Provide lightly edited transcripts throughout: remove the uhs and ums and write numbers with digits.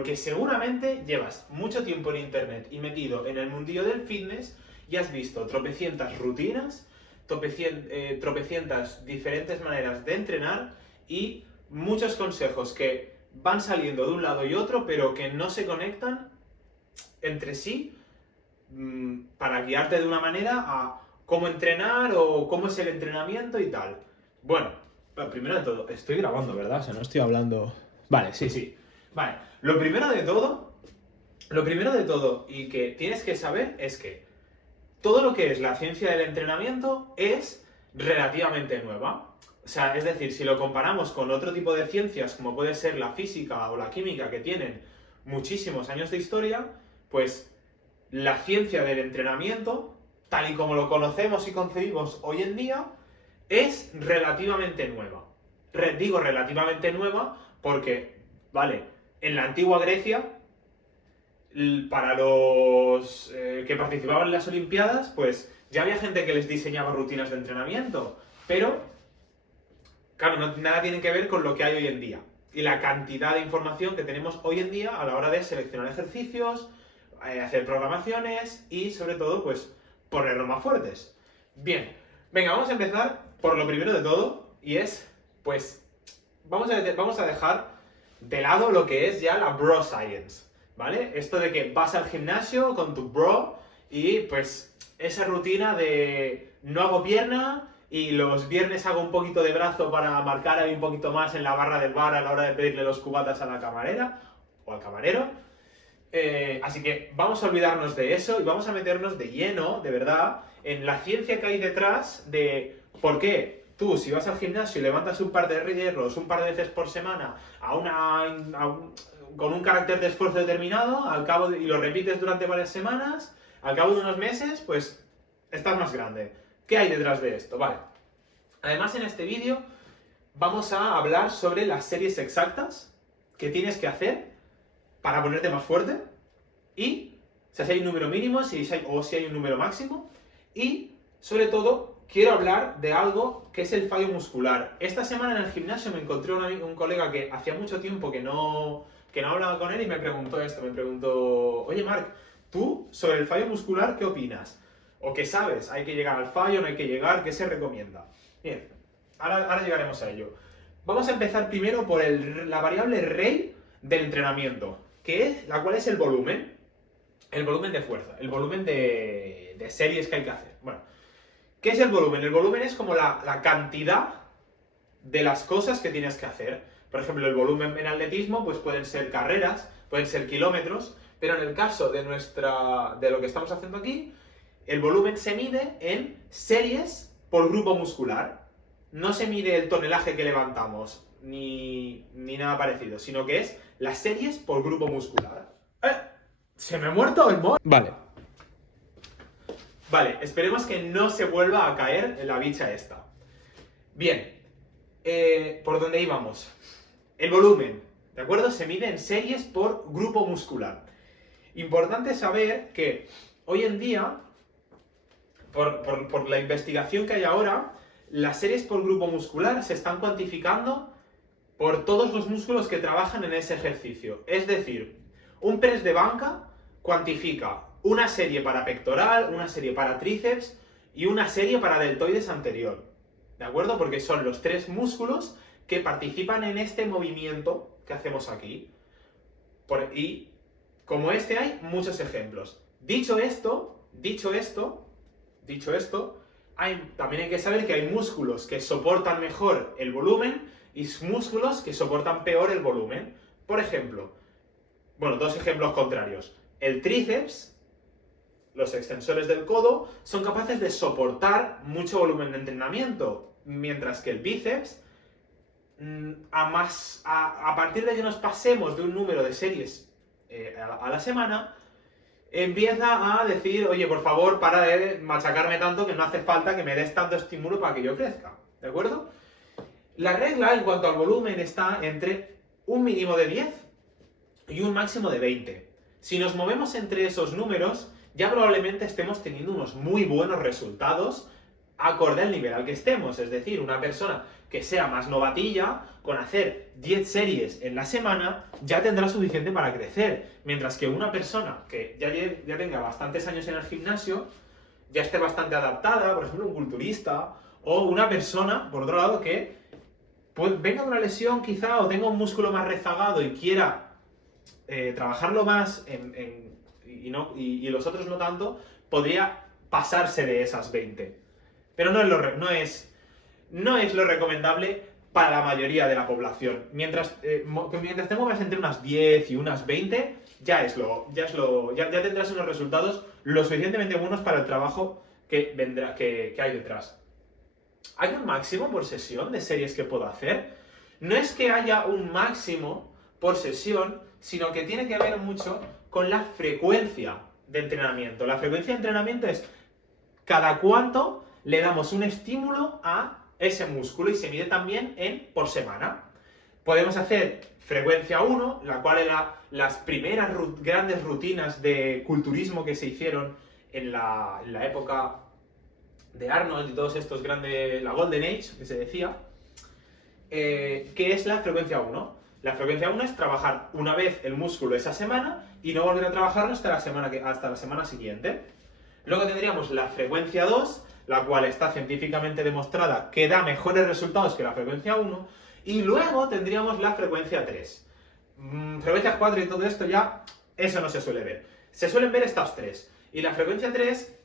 Porque seguramente llevas mucho tiempo en internet y metido en el mundillo del fitness y has visto tropecientas rutinas, tropecientas diferentes maneras de entrenar y muchos consejos que van saliendo de un lado y otro, pero que no se conectan entre sí para guiarte de una manera a cómo entrenar o cómo es el entrenamiento y tal. Bueno, primero de todo, estoy grabando, ¿verdad? O sea, no estoy hablando... Vale, sí. Vale, lo primero de todo y que tienes que saber es que todo lo que es la ciencia del entrenamiento es relativamente nueva. O sea, es decir, si lo comparamos con otro tipo de ciencias, como puede ser la física o la química, que tienen muchísimos años de historia, pues la ciencia del entrenamiento, tal y como lo conocemos y concebimos hoy en día, es relativamente nueva. Digo relativamente nueva porque, vale, en la antigua Grecia, para los que participaban en las Olimpiadas, pues ya había gente que les diseñaba rutinas de entrenamiento, pero, claro, nada tiene que ver con lo que hay hoy en día. Y la cantidad de información que tenemos hoy en día a la hora de seleccionar ejercicios, hacer programaciones y, sobre todo, pues, ponerlos más fuertes. Bien, venga, vamos a empezar por lo primero de todo, y es, pues, vamos a dejar de lado lo que es ya la bro science, ¿vale? Esto de que vas al gimnasio con tu bro y, pues, esa rutina de no hago pierna y los viernes hago un poquito de brazo para marcar ahí un poquito más en la barra del bar a la hora de pedirle los cubatas a la camarera o al camarero. Así que vamos a olvidarnos de eso y vamos a meternos de lleno, de verdad, en la ciencia que hay detrás de por qué tú, si vas al gimnasio y levantas un par de hierros un par de veces por semana con un carácter de esfuerzo determinado, y lo repites durante varias semanas, al cabo de unos meses, pues estás más grande. ¿Qué hay detrás de esto? Vale. Además, en este vídeo vamos a hablar sobre las series exactas que tienes que hacer para ponerte más fuerte y, o sea, si hay un número mínimo o si hay un número máximo, y sobre todo quiero hablar de algo que es el fallo muscular. Esta semana en el gimnasio me encontré un colega que hacía mucho tiempo que no hablaba con él y me preguntó, oye Marc, ¿tú sobre el fallo muscular qué opinas? ¿O qué sabes? ¿Hay que llegar al fallo? ¿No hay que llegar? ¿Qué se recomienda? Bien, ahora llegaremos a ello. Vamos a empezar primero por la variable rey del entrenamiento, la cual es el volumen de fuerza, el volumen de series que hay que hacer. Bueno, ¿qué es el volumen? El volumen es como la cantidad de las cosas que tienes que hacer. Por ejemplo, el volumen en atletismo pues pueden ser carreras, pueden ser kilómetros, pero en el caso de lo que estamos haciendo aquí, el volumen se mide en series por grupo muscular. No se mide el tonelaje que levantamos, ni nada parecido, sino que es las series por grupo muscular. ¿Se me ha muerto el móvil? Vale, esperemos que no se vuelva a caer en la bicha esta. Bien, ¿por dónde íbamos? El volumen, ¿de acuerdo? Se mide en series por grupo muscular. Importante saber que hoy en día, por la investigación que hay ahora, las series por grupo muscular se están cuantificando por todos los músculos que trabajan en ese ejercicio. Es decir, un press de banca cuantifica una serie para pectoral, una serie para tríceps y una serie para deltoides anterior. ¿De acuerdo? Porque son los tres músculos que participan en este movimiento que hacemos aquí. Y como este hay muchos ejemplos. Dicho esto, también hay que saber que hay músculos que soportan mejor el volumen y músculos que soportan peor el volumen. Por ejemplo, dos ejemplos contrarios. El tríceps, los extensores del codo, son capaces de soportar mucho volumen de entrenamiento, mientras que el bíceps, a partir de que nos pasemos de un número de series a la semana, empieza a decir, oye, por favor, para de machacarme tanto, que no hace falta que me des tanto estímulo para que yo crezca, ¿de acuerdo? La regla en cuanto al volumen está entre un mínimo de 10 y un máximo de 20. Si nos movemos entre esos números, ya probablemente estemos teniendo unos muy buenos resultados acorde al nivel al que estemos. Es decir, una persona que sea más novatilla, con hacer 10 series en la semana, ya tendrá suficiente para crecer. Mientras que una persona que ya tenga bastantes años en el gimnasio, ya esté bastante adaptada, por ejemplo, un culturista, o una persona, por otro lado, que pues, venga de una lesión quizá, o tenga un músculo más rezagado y quiera trabajarlo más y los otros no tanto, podría pasarse de esas 20. Pero no es lo recomendable para la mayoría de la población. Mientras te muevas entre unas 10 y unas 20, ya tendrás unos resultados lo suficientemente buenos para el trabajo que hay detrás. ¿Hay un máximo por sesión de series que puedo hacer? No es que haya un máximo por sesión, sino que tiene que ver mucho con la frecuencia de entrenamiento. La frecuencia de entrenamiento es cada cuánto le damos un estímulo a ese músculo y se mide también por semana. Podemos hacer frecuencia 1, la cual era las primeras grandes rutinas de culturismo que se hicieron en la época de Arnold y todos estos grandes, la Golden Age, que se decía, que es la frecuencia 1. La frecuencia 1 es trabajar una vez el músculo esa semana y no volver a trabajarlo hasta la semana siguiente. Luego tendríamos la frecuencia 2, la cual está científicamente demostrada que da mejores resultados que la frecuencia 1, y luego tendríamos la frecuencia 3. Frecuencia 4 y todo esto ya, eso no se suele ver. Se suelen ver estas tres. Y la frecuencia 3,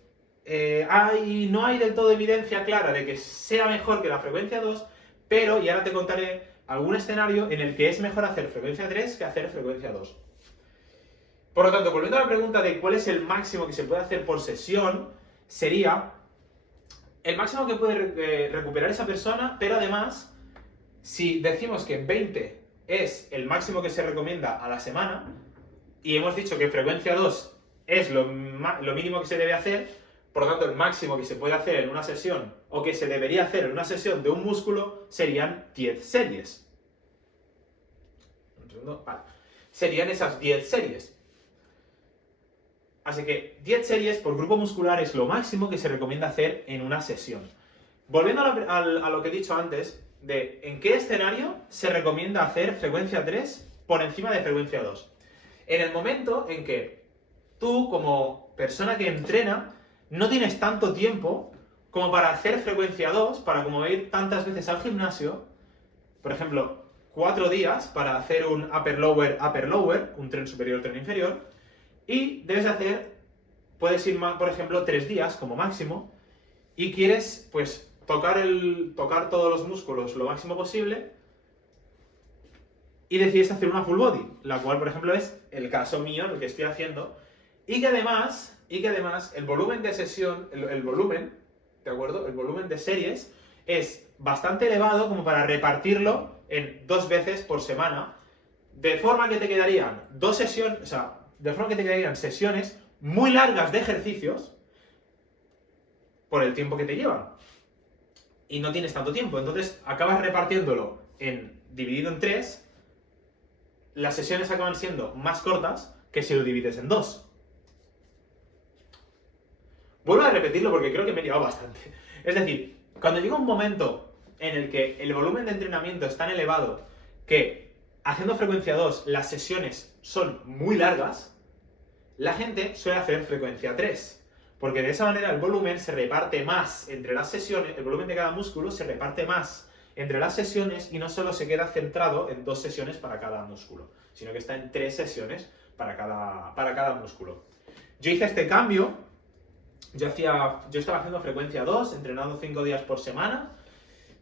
no hay del todo evidencia clara de que sea mejor que la frecuencia 2, pero, y ahora te contaré algún escenario en el que es mejor hacer frecuencia 3 que hacer frecuencia 2. Por lo tanto, volviendo a la pregunta de cuál es el máximo que se puede hacer por sesión, sería el máximo que puede recuperar esa persona, pero además, si decimos que 20 es el máximo que se recomienda a la semana, y hemos dicho que frecuencia 2 es lo mínimo que se debe hacer, por lo tanto, el máximo que se puede hacer en una sesión, o que se debería hacer en una sesión de un músculo, serían 10 series. Un segundo, vale. Serían esas 10 series. Así que 10 series por grupo muscular es lo máximo que se recomienda hacer en una sesión. Volviendo a lo que he dicho antes, de en qué escenario se recomienda hacer frecuencia 3 por encima de frecuencia 2. En el momento en que tú, como persona que entrena, no tienes tanto tiempo como para hacer frecuencia 2, para como ir tantas veces al gimnasio, por ejemplo, 4 días para hacer un upper-lower, un tren superior, tren inferior, y puedes ir, por ejemplo, 3 días como máximo, y quieres, pues, tocar todos los músculos lo máximo posible, y decides hacer una full body, la cual, por ejemplo, es el caso mío, el que estoy haciendo, y que además el volumen de sesión, el volumen, ¿de acuerdo? El volumen de series es bastante elevado como para repartirlo en 2 veces por semana, de forma que te quedarían 2 sesiones, o sea, de forma que te quedarían sesiones muy largas de ejercicios por el tiempo que te llevan. Y no tienes tanto tiempo, entonces acabas repartiéndolo dividido en 3, las sesiones acaban siendo más cortas que si lo divides en 2. Vuelvo a repetirlo porque creo que me he liado bastante. Es decir, cuando llega un momento en el que el volumen de entrenamiento es tan elevado que haciendo frecuencia 2 las sesiones son muy largas, la gente suele hacer frecuencia 3. Porque de esa manera el volumen se reparte más entre las sesiones, el volumen de cada músculo se reparte más entre las sesiones y no solo se queda centrado en 2 sesiones para cada músculo, sino que está en 3 sesiones para cada músculo. Yo hice este cambio. Yo estaba haciendo frecuencia 2, entrenando 5 días por semana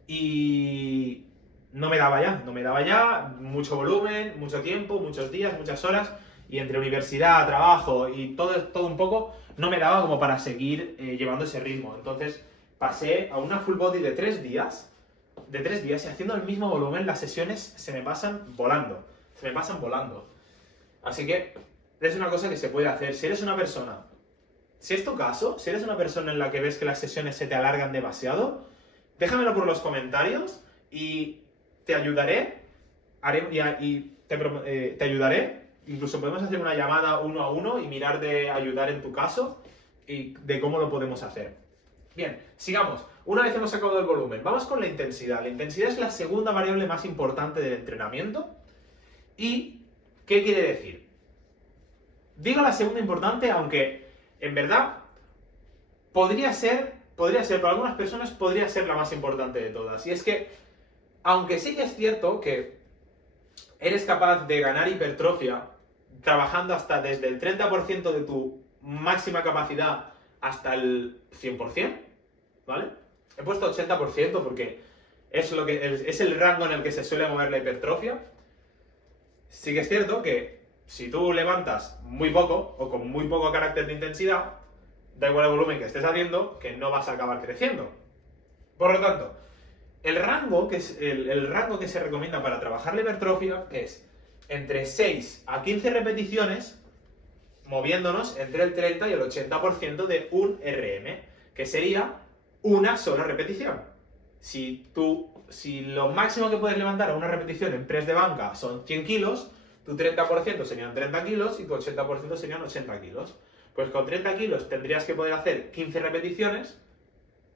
y no me daba ya, mucho volumen, mucho tiempo, muchos días, muchas horas, y entre universidad, trabajo y todo un poco, no me daba como para seguir llevando ese ritmo. Entonces pasé a una full body de 3 días, y haciendo el mismo volumen las sesiones se me pasan volando. Así que es una cosa que se puede hacer. Si es tu caso, si eres una persona en la que ves que las sesiones se te alargan demasiado, déjamelo por los comentarios y te ayudaré. Te ayudaré. Incluso podemos hacer una llamada 1 a 1 y mirar de ayudar en tu caso y de cómo lo podemos hacer. Bien, sigamos. Una vez hemos sacado el volumen, vamos con la intensidad. La intensidad es la segunda variable más importante del entrenamiento. ¿Y qué quiere decir? Digo la segunda importante, aunque en verdad podría ser, para algunas personas podría ser la más importante de todas. Y es que, aunque sí que es cierto que eres capaz de ganar hipertrofia trabajando hasta desde el 30% de tu máxima capacidad hasta el 100%, ¿vale? He puesto 80% porque es el rango en el que se suele mover la hipertrofia. Sí que es cierto que si tú levantas muy poco o con muy poco carácter de intensidad, da igual el volumen que estés haciendo, que no vas a acabar creciendo. Por lo tanto, el rango que se recomienda para trabajar la hipertrofia es entre 6 a 15 repeticiones, moviéndonos entre el 30 y el 80% de un RM, que sería una sola repetición. Si lo máximo que puedes levantar a una repetición en press de banca son 100 kilos, tu 30% serían 30 kilos y tu 80% serían 80 kilos. Pues con 30 kilos tendrías que poder hacer 15 repeticiones,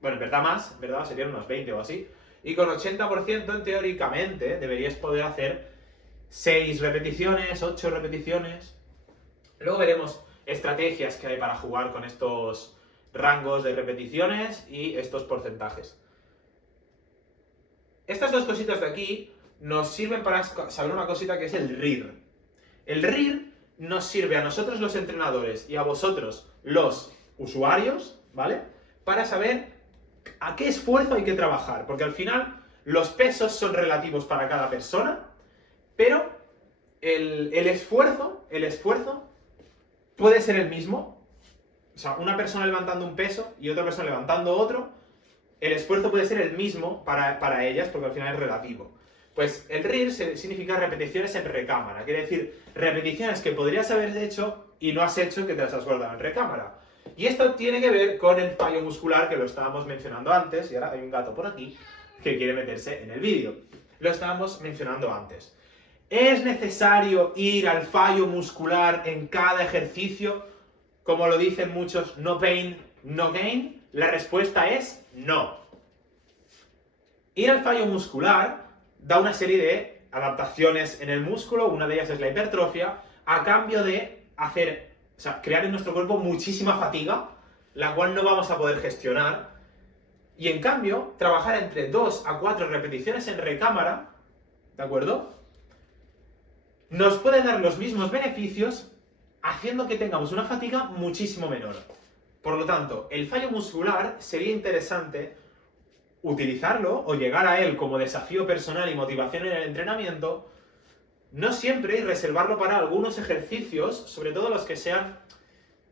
bueno, en verdad más, en verdad serían unos 20 o así, y con 80% teóricamente deberías poder hacer 6 repeticiones, 8 repeticiones. Luego veremos estrategias que hay para jugar con estos rangos de repeticiones y estos porcentajes. Estas dos cositas de aquí nos sirven para saber una cosita que es el RIR. El RIR nos sirve a nosotros los entrenadores y a vosotros los usuarios, ¿vale? Para saber a qué esfuerzo hay que trabajar, porque al final los pesos son relativos para cada persona, pero el esfuerzo puede ser el mismo. O sea, una persona levantando un peso y otra persona levantando otro, el esfuerzo puede ser el mismo para ellas, porque al final es relativo. Pues el RIR significa repeticiones en recámara, quiere decir repeticiones que podrías haber hecho y no has hecho que te las has guardado en recámara. Y esto tiene que ver con el fallo muscular que lo estábamos mencionando antes, y ahora hay un gato por aquí que quiere meterse en el vídeo. Lo estábamos mencionando antes. ¿Es necesario ir al fallo muscular en cada ejercicio? Como lo dicen muchos, no pain, no gain. La respuesta es no. Ir al fallo muscular da una serie de adaptaciones en el músculo, una de ellas es la hipertrofia, a cambio de crear en nuestro cuerpo muchísima fatiga, la cual no vamos a poder gestionar, y en cambio, trabajar entre 2 a 4 repeticiones en recámara, ¿de acuerdo?, nos puede dar los mismos beneficios haciendo que tengamos una fatiga muchísimo menor. Por lo tanto, el fallo muscular sería interesante utilizarlo o llegar a él como desafío personal y motivación en el entrenamiento, no siempre, y reservarlo para algunos ejercicios, sobre todo los que sean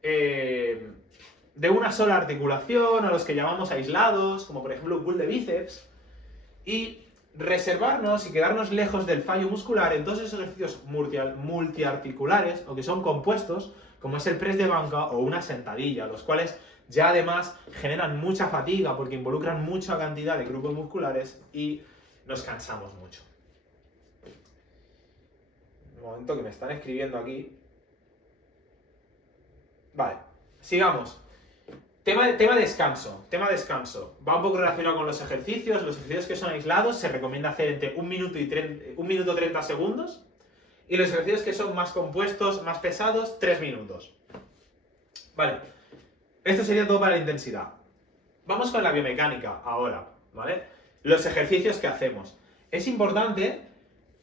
de una sola articulación, a los que llamamos aislados, como por ejemplo un pull de bíceps, y reservarnos y quedarnos lejos del fallo muscular en todos esos ejercicios multiarticulares o que son compuestos, como es el press de banca o una sentadilla, los cuales ya además generan mucha fatiga porque involucran mucha cantidad de grupos musculares y nos cansamos mucho. Un momento que me están escribiendo aquí. Vale, sigamos. Tema descanso. Va un poco relacionado con los ejercicios. Los ejercicios que son aislados se recomienda hacer entre 1 minuto y 30 segundos. Y los ejercicios que son más compuestos, más pesados, 3 minutos. Vale. Esto sería todo para la intensidad. Vamos con la biomecánica ahora, ¿vale? Los ejercicios que hacemos. Es importante,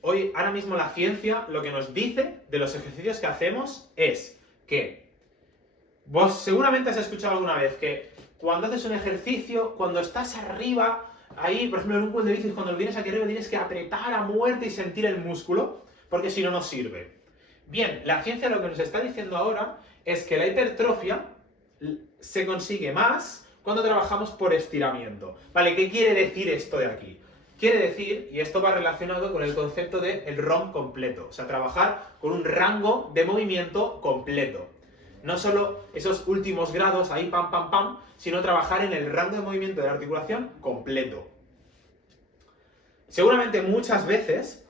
ahora mismo la ciencia lo que nos dice de los ejercicios que hacemos es que vos seguramente has escuchado alguna vez que cuando haces un ejercicio, cuando estás arriba, ahí, por ejemplo, en un pull de bíceps, cuando lo tienes aquí arriba, tienes que apretar a muerte y sentir el músculo, porque si no, no sirve. Bien, la ciencia lo que nos está diciendo ahora es que la hipertrofia se consigue más cuando trabajamos por estiramiento. Vale, ¿qué quiere decir esto de aquí? Quiere decir, y esto va relacionado con el concepto del ROM completo, o sea, trabajar con un rango de movimiento completo. No solo esos últimos grados ahí pam, pam, pam, sino trabajar en el rango de movimiento de la articulación completo. Seguramente muchas veces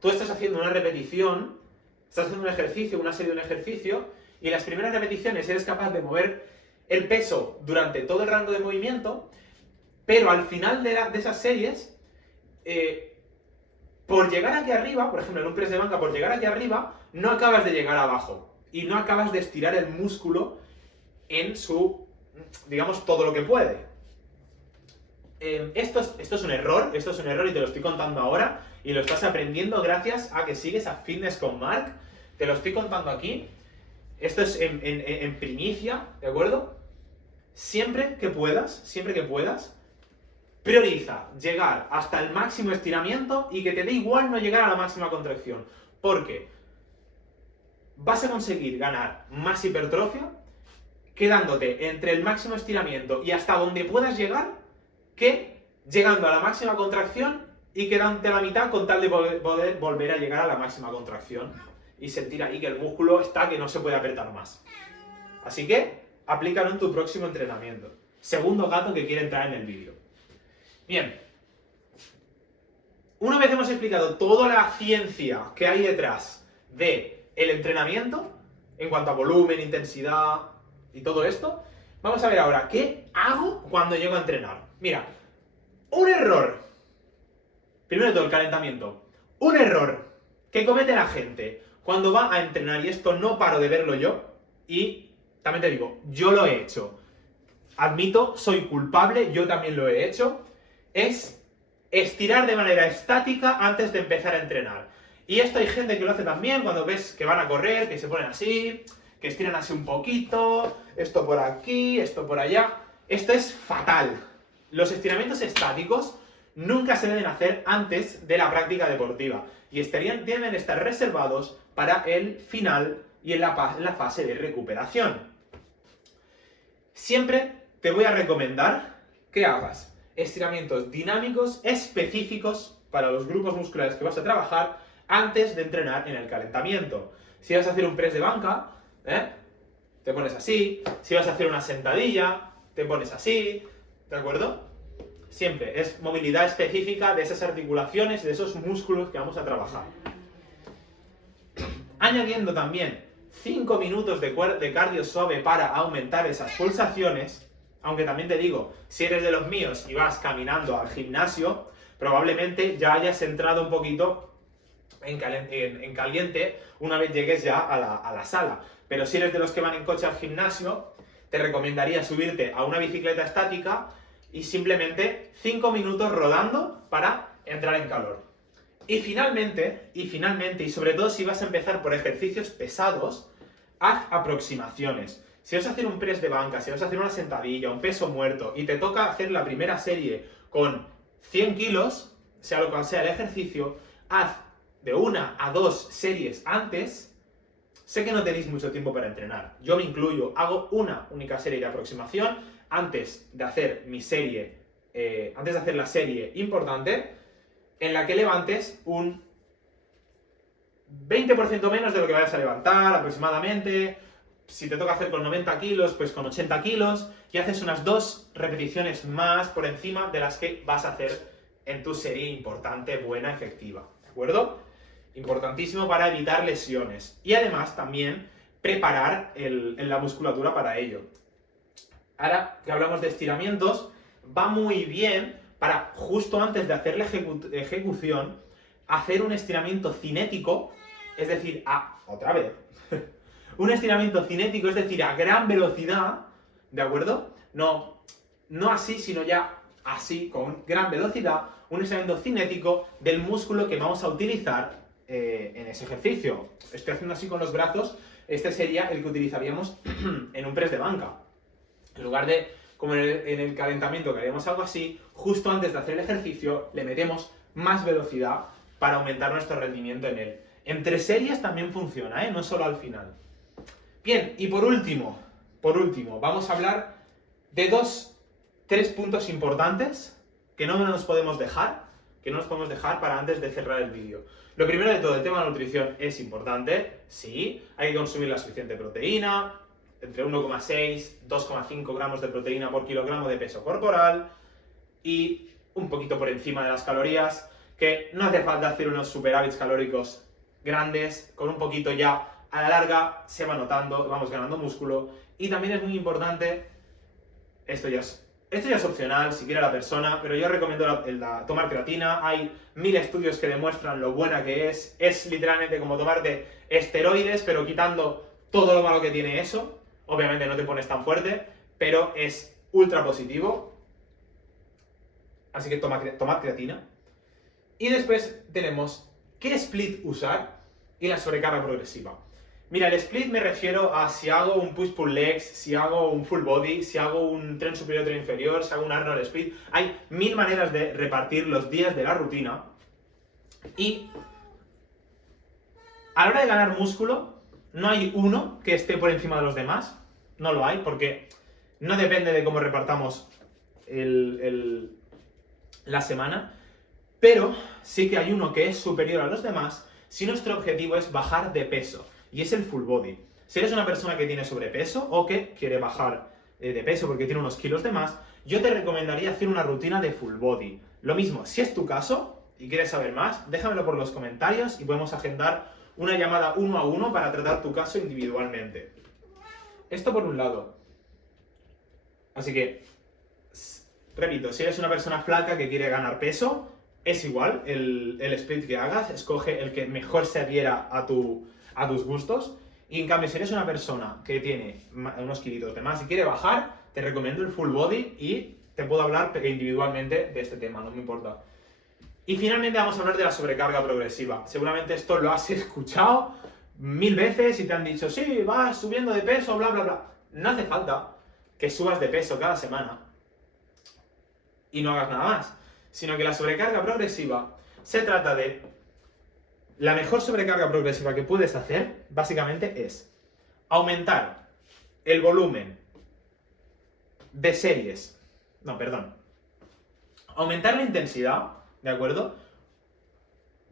tú estás haciendo una repetición, estás haciendo un ejercicio, una serie de un ejercicio, y en las primeras repeticiones eres capaz de mover el peso durante todo el rango de movimiento, pero al final de esas series, por llegar aquí arriba, por ejemplo en un press de banca, por llegar aquí arriba, no acabas de llegar abajo y no acabas de estirar el músculo en su, digamos, todo lo que puede. Esto es un error y te lo estoy contando ahora y lo estás aprendiendo gracias a que sigues a Fitness con Marc. Te lo estoy contando aquí. Esto es en primicia, ¿de acuerdo? Siempre que puedas, prioriza llegar hasta el máximo estiramiento y que te dé igual no llegar a la máxima contracción. Porque vas a conseguir ganar más hipertrofia quedándote entre el máximo estiramiento y hasta donde puedas llegar, que llegando a la máxima contracción y quedándote a la mitad con tal de poder volver a llegar a la máxima contracción y sentir ahí que el músculo está que no se puede apretar más. Así que aplícalo en tu próximo entrenamiento. Segundo gato que quiere entrar en el vídeo. Bien, una vez hemos explicado toda la ciencia que hay detrás del entrenamiento en cuanto a volumen, intensidad y todo esto, vamos a ver ahora qué hago cuando llego a entrenar. Mira, un error, primero de todo el calentamiento, un error que comete la gente cuando va a entrenar, y esto no paro de verlo yo, y también te digo, yo lo he hecho, admito, soy culpable, yo también lo he hecho, es estirar de manera estática antes de empezar a entrenar. Y esto hay gente que lo hace también cuando ves que van a correr, que se ponen así, que estiran así un poquito, esto por aquí, esto por allá. Esto es fatal. Los estiramientos estáticos nunca se deben hacer antes de la práctica deportiva y deben estar reservados para el final y en la fase de recuperación. Siempre te voy a recomendar que hagas estiramientos dinámicos específicos para los grupos musculares que vas a trabajar antes de entrenar en el calentamiento. Si vas a hacer un press de banca, te pones así. Si vas a hacer una sentadilla, te pones así, ¿de acuerdo? Siempre es movilidad específica de esas articulaciones, de esos músculos que vamos a trabajar. Añadiendo también 5 minutos de cardio suave para aumentar esas pulsaciones. Aunque también te digo, si eres de los míos y vas caminando al gimnasio, probablemente ya hayas entrado un poquito en caliente una vez llegues ya a la sala. Pero si eres de los que van en coche al gimnasio, te recomendaría subirte a una bicicleta estática y simplemente 5 minutos rodando para entrar en calor. Y finalmente, y sobre todo si vas a empezar por ejercicios pesados, haz aproximaciones. Si vas a hacer un press de banca, si vas a hacer una sentadilla, un peso muerto, y te toca hacer la primera serie con 100 kilos, sea lo cual sea el ejercicio, haz de 1 a 2 series antes. Sé que no tenéis mucho tiempo para entrenar, yo me incluyo, hago una única serie de aproximación antes de hacer mi serie, antes de hacer la serie importante, en la que levantes un 20% menos de lo que vayas a levantar aproximadamente. Si te toca hacer con 90 kilos, pues con 80 kilos, y haces unas 2 repeticiones más por encima de las que vas a hacer en tu serie importante, buena, efectiva, ¿de acuerdo? Importantísimo para evitar lesiones. Y además también preparar la musculatura para ello. Ahora que hablamos de estiramientos, va muy bien para justo antes de hacer la ejecución, hacer un estiramiento cinético, es decir, otra vez, un estiramiento cinético, es decir, a gran velocidad, ¿de acuerdo? No así, sino ya así, con gran velocidad, un estiramiento cinético del músculo que vamos a utilizar en ese ejercicio. Estoy haciendo así con los brazos, este sería el que utilizaríamos en un press de banca. En lugar de, como en el calentamiento, que haríamos algo así, justo antes de hacer el ejercicio, le metemos más velocidad para aumentar nuestro rendimiento en él. Entre series también funciona, no solo al final. Bien, y por último, vamos a hablar de 3 puntos importantes que no nos podemos dejar, para antes de cerrar el vídeo. Lo primero de todo, el tema de la nutrición es importante, sí, hay que consumir la suficiente proteína, entre 1,6 y 2,5 gramos de proteína por kilogramo de peso corporal, y un poquito por encima de las calorías, que no hace falta hacer unos superávits calóricos grandes, con un poquito ya a la larga se va notando, vamos ganando músculo. Y también es muy importante Esto ya es opcional si quiere la persona, pero yo recomiendo tomar creatina. Hay 1000 estudios que demuestran lo buena que es. Es literalmente como tomarte esteroides, pero quitando todo lo malo que tiene eso. Obviamente no te pones tan fuerte, pero es ultra positivo. Así que tomad creatina. Y después tenemos qué split usar y la sobrecarga progresiva. Mira, el split me refiero a si hago un push-pull legs, si hago un full body, si hago un tren superior, tren inferior, si hago un Arnold split. Hay 1000 maneras de repartir los días de la rutina. Y a la hora de ganar músculo, no hay uno que esté por encima de los demás. No lo hay, porque no depende de cómo repartamos la semana. Pero sí que hay uno que es superior a los demás si nuestro objetivo es bajar de peso. Y es el full body. Si eres una persona que tiene sobrepeso o que quiere bajar de peso porque tiene unos kilos de más, yo te recomendaría hacer una rutina de full body. Lo mismo, si es tu caso y quieres saber más, déjamelo por los comentarios y podemos agendar una llamada 1 a 1 para tratar tu caso individualmente. Esto por un lado. Así que, repito, si eres una persona flaca que quiere ganar peso, es igual el split que hagas, escoge el que mejor se adhiera a tus gustos. Y en cambio, si eres una persona que tiene unos kilitos de más y quiere bajar, te recomiendo el full body y te puedo hablar individualmente de este tema, no me importa. Y finalmente vamos a hablar de la sobrecarga progresiva. Seguramente esto lo has escuchado 1000 veces y te han dicho, sí, vas subiendo de peso, bla, bla, bla. No hace falta que subas de peso cada semana y no hagas nada más, sino que la sobrecarga progresiva se trata de... La mejor sobrecarga progresiva que puedes hacer, básicamente, es aumentar el volumen de series. No, perdón. Aumentar la intensidad, ¿de acuerdo?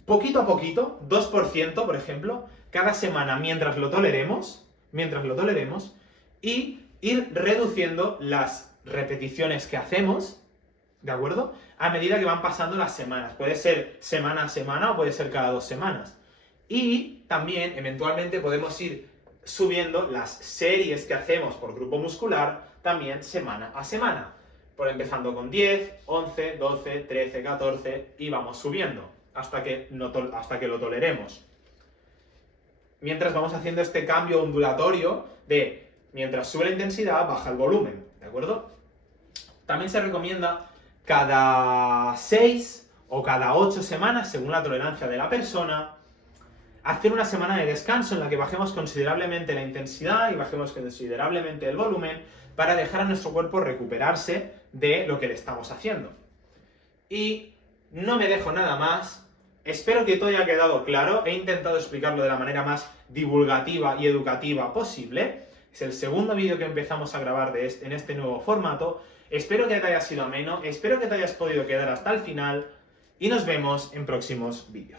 Poquito a poquito, 2%, por ejemplo, cada semana mientras lo toleremos, y ir reduciendo las repeticiones que hacemos, ¿de acuerdo? A medida que van pasando las semanas. Puede ser semana a semana o puede ser cada 2 semanas. Y también, eventualmente, podemos ir subiendo las series que hacemos por grupo muscular también semana a semana. Por empezando con 10, 11, 12, 13, 14 y vamos subiendo hasta que lo toleremos. Mientras vamos haciendo este cambio ondulatorio de mientras sube la intensidad, baja el volumen, ¿de acuerdo? También se recomienda cada 6 o cada 8 semanas, según la tolerancia de la persona, hacer una semana de descanso en la que bajemos considerablemente la intensidad y bajemos considerablemente el volumen para dejar a nuestro cuerpo recuperarse de lo que le estamos haciendo. Y no me dejo nada más. Espero que todo haya quedado claro. He intentado explicarlo de la manera más divulgativa y educativa posible. Es el segundo vídeo que empezamos a grabar en este nuevo formato. Espero que te haya sido ameno, espero que te hayas podido quedar hasta el final y nos vemos en próximos vídeos.